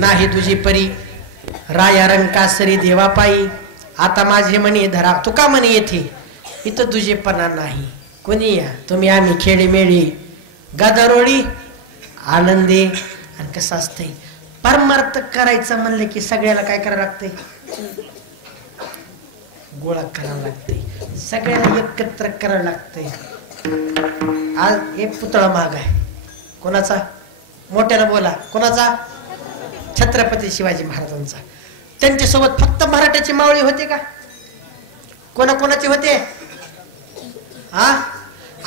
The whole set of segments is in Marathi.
नाही तुझी परी राया रंकासरी देवापायी आता माझे म्हणे धरा तुका म्हणे येथे इथं तुझेपणा नाही कोणी या तुम्ही आम्ही खेळीमेळी गदारोळी आनंदी आणि कसं असतंय परमार्थ करायचं म्हणलं की सगळ्याला काय करावं लागतंय गोळा करावं लागतंय सगळ्याला एकत्र करावं लागतंय आज एक पुतळा महाग आहे कोणाचा मोठ्यानं बोला कोणाचा छत्रपती शिवाजी महाराजांचा त्यांच्यासोबत फक्त मराठ्याची मावळी होते का कोणाकोणाचे होते हा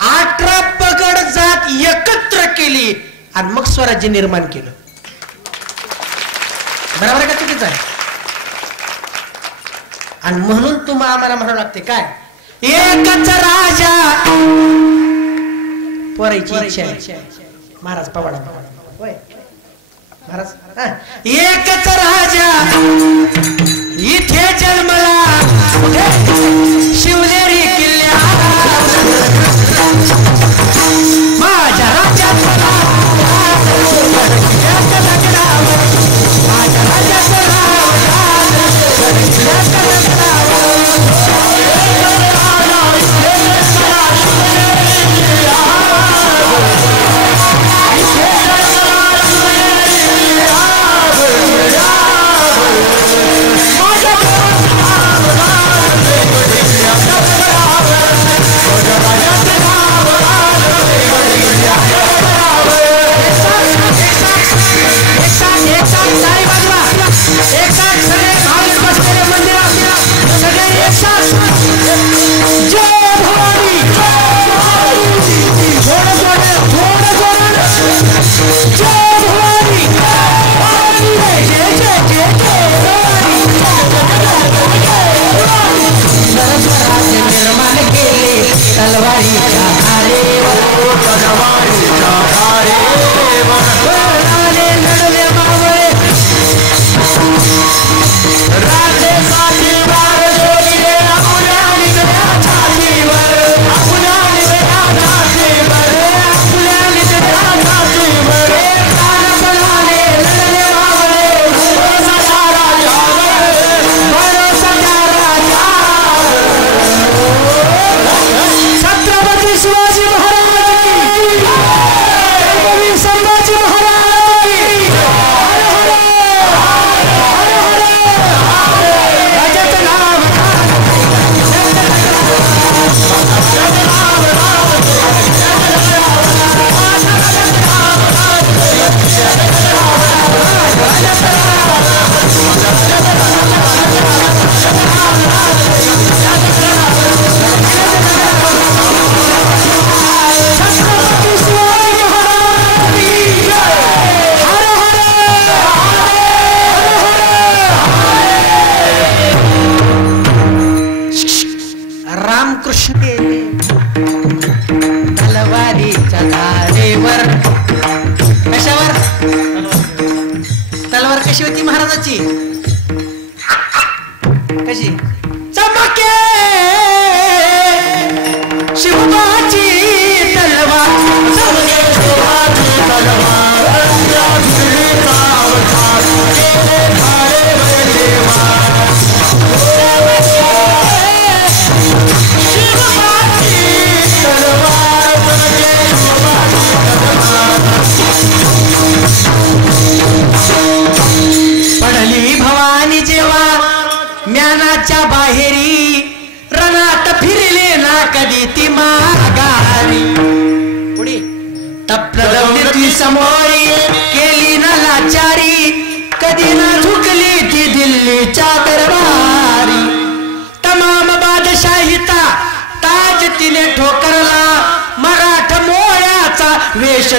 18 पगड जात एकत्र केली आणि मग स्वराज्य निर्माण केलं बरोबर आहे का चुकीचं आहे आणि म्हणून तुम्हाला आम्हाला म्हणावं लागते काय एकच राजा पोरायची इच्छा आहे महाराज पवाडा होय महाराज एकच राजा इथे जन्मला शिवनेरी किल्ल्या माझ्या राज्यात माझ्या राज्यात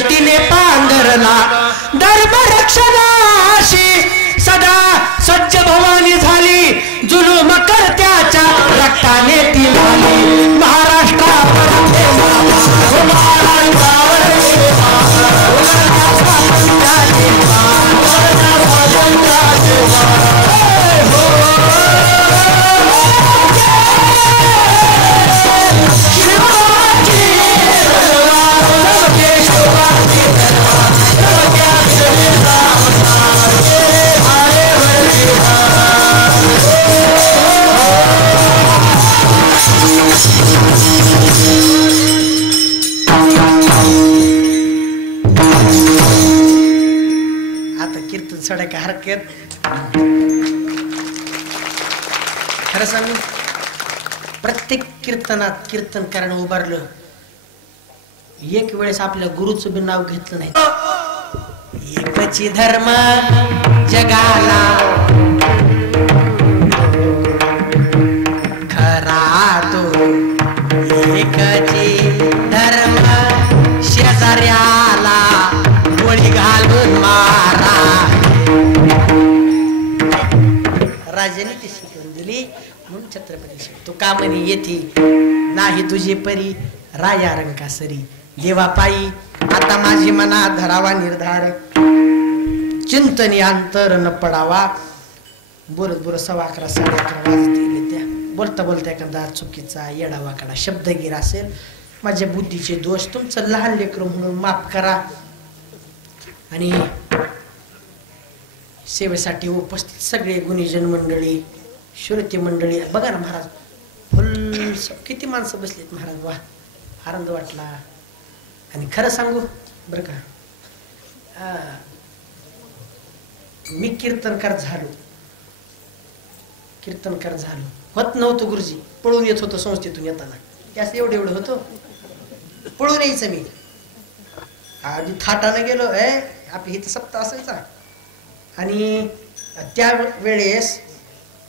तिने पांघरला धर्मरक्षणाशी सदा सज्ज भवानी झाली जुलूम करत्याच्या रक्ताने ती झाली महाराष्ट्रावर कीर्तन सोडाय काय हरकत. खरं सांगू, प्रत्येक कीर्तनात कीर्तनकारानं उभारलं, एक वेळेस आपल्या गुरुचं बी नाव घेतलं नाही. एकची धर्म जगाला खरा तो, एकची धर्म शेजाऱ्याला गोळी घालून मारा. राजाने ती शिकवून दिली म्हणून छत्रपती शिव. तू का म्हणे येथे नाही तुझी परी राया रंकासरी. देवा पायी आता माझी मना धरावा निर्धार, चिंतनी अंतर न पडावा. बोलत बोलत 11:15 11:30 वाजतील. त्या बोलता बोलता एखादा चुकीचा येडावाकडा शब्दगीर असेल, माझ्या बुद्धीचे दोष, तुमचं लहान लेकरू म्हणून माफ करा. आणि सेवेसाठी उपस्थित सगळे गुणीजन मंडळी, श्रोते मंडळी, बघा ना महाराज फुल किती माणसं बसलीत महाराज. वा, आनंद वाटला. आणि खरं सांगू बरं का, मी कीर्तनकार झालो होत नव्हतो गुरुजी, पळून येत होतो संस्थेतून येताना. असं एवढं होतो, पळून यायचं मी. आधी थाटानं गेलो, आपली इथं सप्ताह असायचा. आणि त्या वेळेस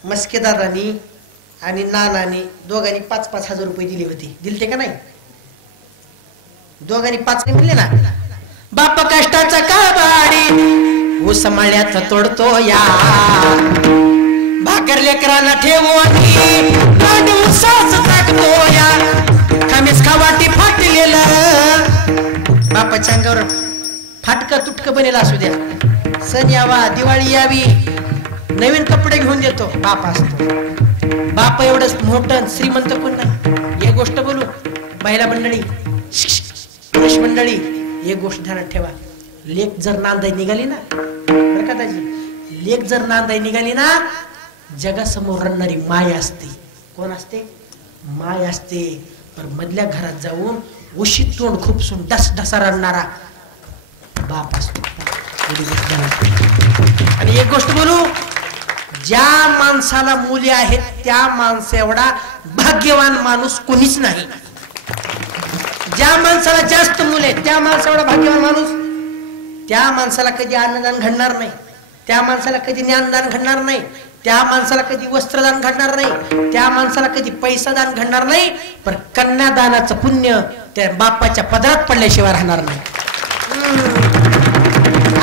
मस्के दादानी आणि नानानी दोघांनी 5-5 हजार रुपये दिले होते. दिलते का नाही? दोघांनी 5 म्हणले ना. बाप कष्टाचा काबाडी ऊस मळ्यात तोडतो या, भाकर लेकराला ठेवून ऊसाच टाकतो या. खमीस खावाटी फाटलेलं बापाच्या अंगावर फाटकं तुटकं बनेल असू द्या. सण यावा, दिवाळी यावी, नवीन कपडे घेऊन देतो बाप असतो. बाप एवढंच मोठं श्रीमंत कोण नाही. एक गोष्ट बोलू महिला मंडळी, पुरुष मंडळी, एक गोष्ट ध्यानात ठेवा. लेक जर नांदाई निघाली ना, बरं का दाजी, लेक जर नांदाई निघाली ना, जगासमोर रडणारी माय असते. कोण असते? माय असते. पण मधल्या घरात जाऊन उशी तोंड खुपसून डस ढसा रडणारा बाप असतो. आणि एक गोष्ट बोलू, ज्या माणसाला मुली आहेत त्या माणसा एवढा भाग्यवान माणूस कोणीच नाही. ज्या माणसाला जास्त मुले त्या माणसा एवढा भाग्यवान माणूस. त्या माणसाला कधी अन्नदान घडणार नाही, त्या माणसाला कधी ज्ञानदान घडणार नाही, त्या माणसाला कधी वस्त्रदान घडणार नाही, त्या माणसाला कधी पैसा दान घडणार नाही. पण कन्यादानाचं पुण्य त्या बापाच्या पदरात पडल्याशिवाय राहणार नाही.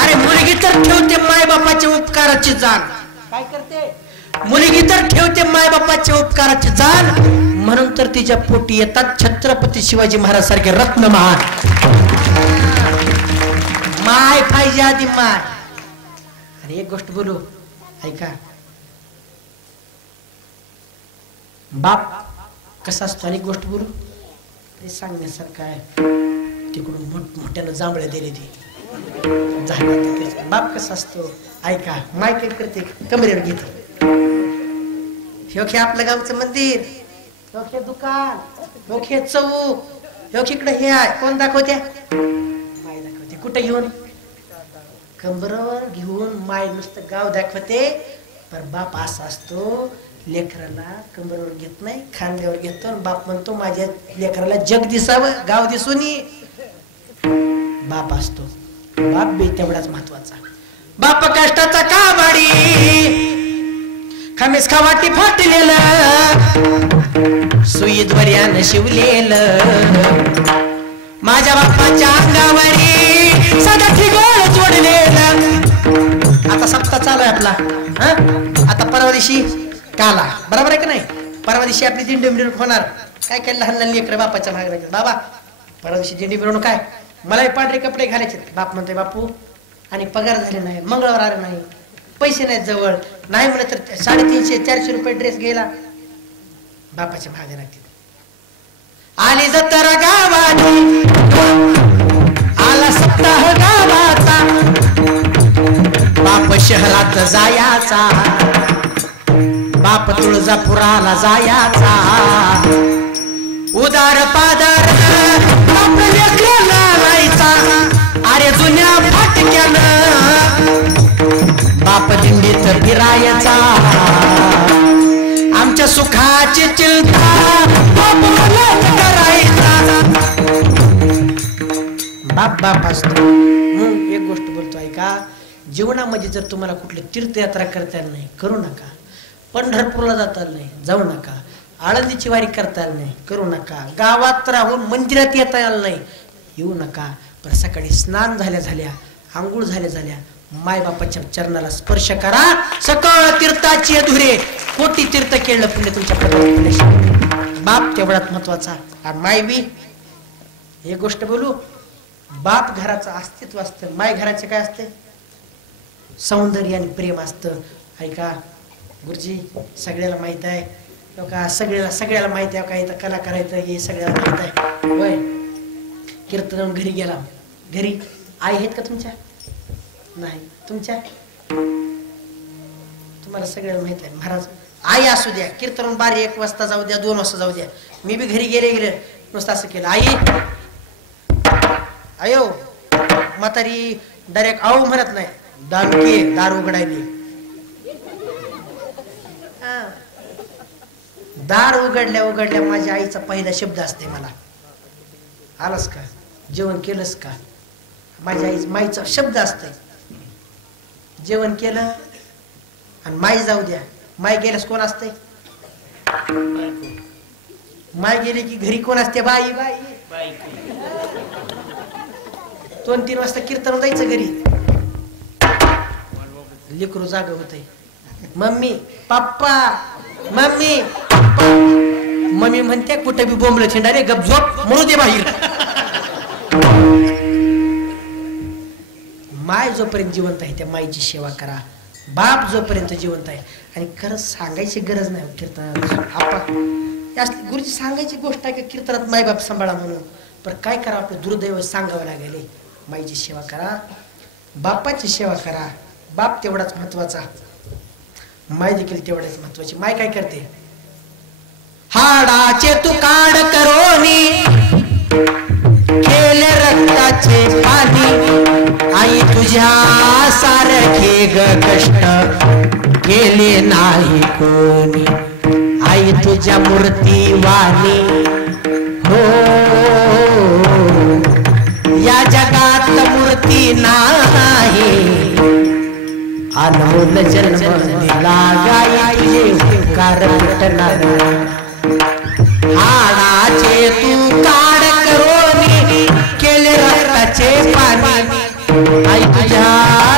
अरे मुलगी तर ठेवते माय बापाच्या उपकाराची जाण. काय करते? मुलगी तर ठेवते माय बापाच्या उपकाराची जाण. म्हणून तर तिच्या पोटी येतात छत्रपती शिवाजी महाराज सारखे रत्न महान. माय पाहिजे आधी माय. आणि एक गोष्ट बोलू, ऐका, बाप कसा असतो. आणि एक गोष्ट बोलू, ते सांगण्यासारखं आहे. तिकडून मोठमोठ्यानं जांभळे दिले ते बाप कसा असतो. ऐका, माय काय करते, कमरेवर घेते. हे आपलं गावचं मंदिर, हे दुकान, हे चौक, हे इकडे हे आहे. कोण दाखवते? माय दाखवते. कुठे घेऊन? कंबरावर घेऊन माय नुसतं गाव दाखवते. पण बाप असा असतो, लेकराला कंबरावर घेत नाही, खांद्यावर घेतो. बाप म्हणतो माझ्या लेकराला जग दिसावं, गाव दिसून. बाप असतो. बाप बी तेवढाच महत्वाचा. बाप कष्टाचा काबाडी खमीस खावाटी फाटलेलं, सुईद्वर्यानं शिवलेलं. माझ्या बाप्पाच्या अंगावरी सदा ठिगोळ जोडलेलं. आता सप्ताह चालू आहे आपला. आता परवा दिवशी काला, बरोबर आहे का नाही? परवा दिवशी आपली दिंडी मिरवणूक होणार. काय काय लहान लहान लेकरं बापाच्या मागे लागले. बाबा परवा दिवशी दिंडी मिरवणूक काय, मला पांढरे कपडे घालायचे. बाप म्हणते बापू आणि पगार झाले नाही, मंगळवार आले नाही, पैसे नाहीत जवळ, नाही म्हणत तर 350-400 रुपये ड्रेस घ्यायला बापाच्या मागे लागते. आली जत्रा गावाची, आला सप्ताह गावाचा, बाप शहरात जायाचा, बाप तुळजापुराला जायाचा. उदार पादार आपल्या लेकराला लायचा. अरे जुन्या फाटक्यानं बाप दिंडीत फिरायचा आमच्या सुखाची चिंता करायचा बाप बाप असतो. मग एक गोष्ट बोलतो ऐका, जीवनामध्ये जर तुम्हाला कुठली तीर्थयात्रा करता आली नाही करू नका. पंढरपूरला जाता आलं नाही जाऊ नका. आळंदीची वारी करता आली नाही करू नका. गावात राहून मंदिरात येता आलं नाही येऊ नका. पण सकाळी स्नान झाल्या आंघोळ झाल्या मायबापाच्या चरणाला स्पर्श करा. सकळ तीर्थाची अधुरे कोटी तीर्थ केलं पुण्य तुमच्या पदरात. बाप तेवढाच महत्वाचा. आणि माय बी एक गोष्ट बोलू, बाप घराचं अस्तित्व असतं, माय घराचे काय असते? सौंदर्य आणि प्रेम असतं. ऐका गुरुजी, सगळ्याला माहित आहे का? सगळ्याला माहित आहे का? इथं कला करायचं हे सगळ्याला माहित आहे होय. कीर्तन घरी गेला, घरी आई आहेत का तुमच्या? नाही. तुमच्या? तुम्हाला सगळ्याला माहित आहे. महाराज आई असू द्या, कीर्तन 1 वाजता जाऊ द्या, 2 वाजता जाऊ द्या. मी बी घरी गेले नुसतं असं केलं, आई आयो. म्हातारी डायरेक्ट आऊ म्हणत नाही, दार उघडायली. दार उघडल्या माझ्या आईचा पहिला शब्द असते मला, आलास का? जेवण केलंस का? माझ्या माईचा शब्द असते. जेवण केलं आणि माई जाऊ द्या. माय गेल्यास कोण असते? माय गेले की घरी कोण असते? बाई. 2-3 वाजता कीर्तन जायचं घरी. लेकरू जाग होते. Mummy papa mummy papa. Mummy म्हणते कुठे बी बोंबलं छिंडा रे, गप झोप म्हणू दे बाहेर. माय जोपर्यंत जिवंत आहे त्या माईची सेवा करा. बाप जोपर्यंत जिवंत आहे. आणि खरंच सांगायची गरज नाही कीर्तनात. आपण गुरुजी सांगायची गोष्ट आहे की कीर्तनात मायबाप सांभाळा म्हणून. पण काय करा, आपलं दुर्दैव सांगावं लागेल. माईची सेवा करा, बापाची सेवा करा. बाप तेवढाच महत्वाचा, माय देखील तेवढ्याच महत्वाची. माय काय करते? हाडाचे तू काढ करोनी केले रक्ताचे पाणी आई तुझ्या सारखे ग कष्ट केले नाही कोणी आई तुझ्या मूर्ती वाणी हो या जगात मूर्ती नाही अनमोल जन्म दिला गाई तुझे उपकार विठ्ठला हाडाचे तू काढ करोनी केले रक्ताचे पाणी आई तुझ्या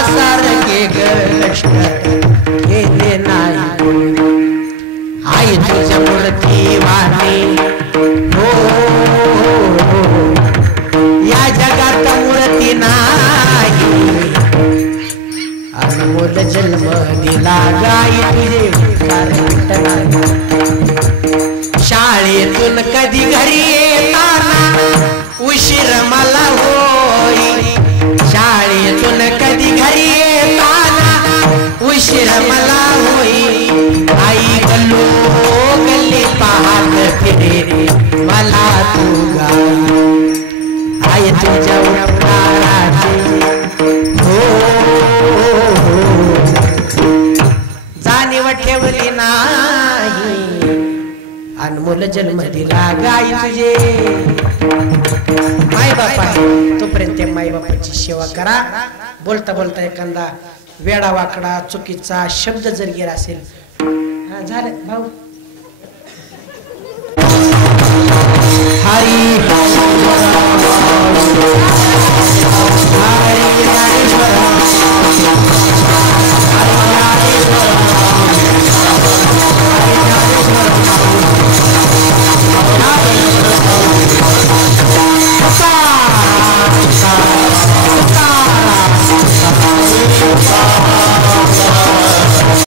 सारखे कष्ट केले नाही आई तुझ्या मूर्ती वाणी हो या जगात मूर्ती नाही अनमोल जन्म दिला गाई तुझे उपकार विठ्ठला शाळेतून कधी घरी येताना उशीर मला होई शाळेतून कधी घरी येताना उशीर मला होई आई गल्लो गल्ली पाहत फिरे मला तू गाई आई तुझ्या उपकाराची हो जाणीव ठेवली नाही अनमोल जन्म दिला गाई तुझे माय बापा. तोपर्यंत माय बापाची सेवा करा. बोलता बोलता एखादा वेडा वाकडा चुकीचा शब्द जर गेला असेल, झालं भाऊ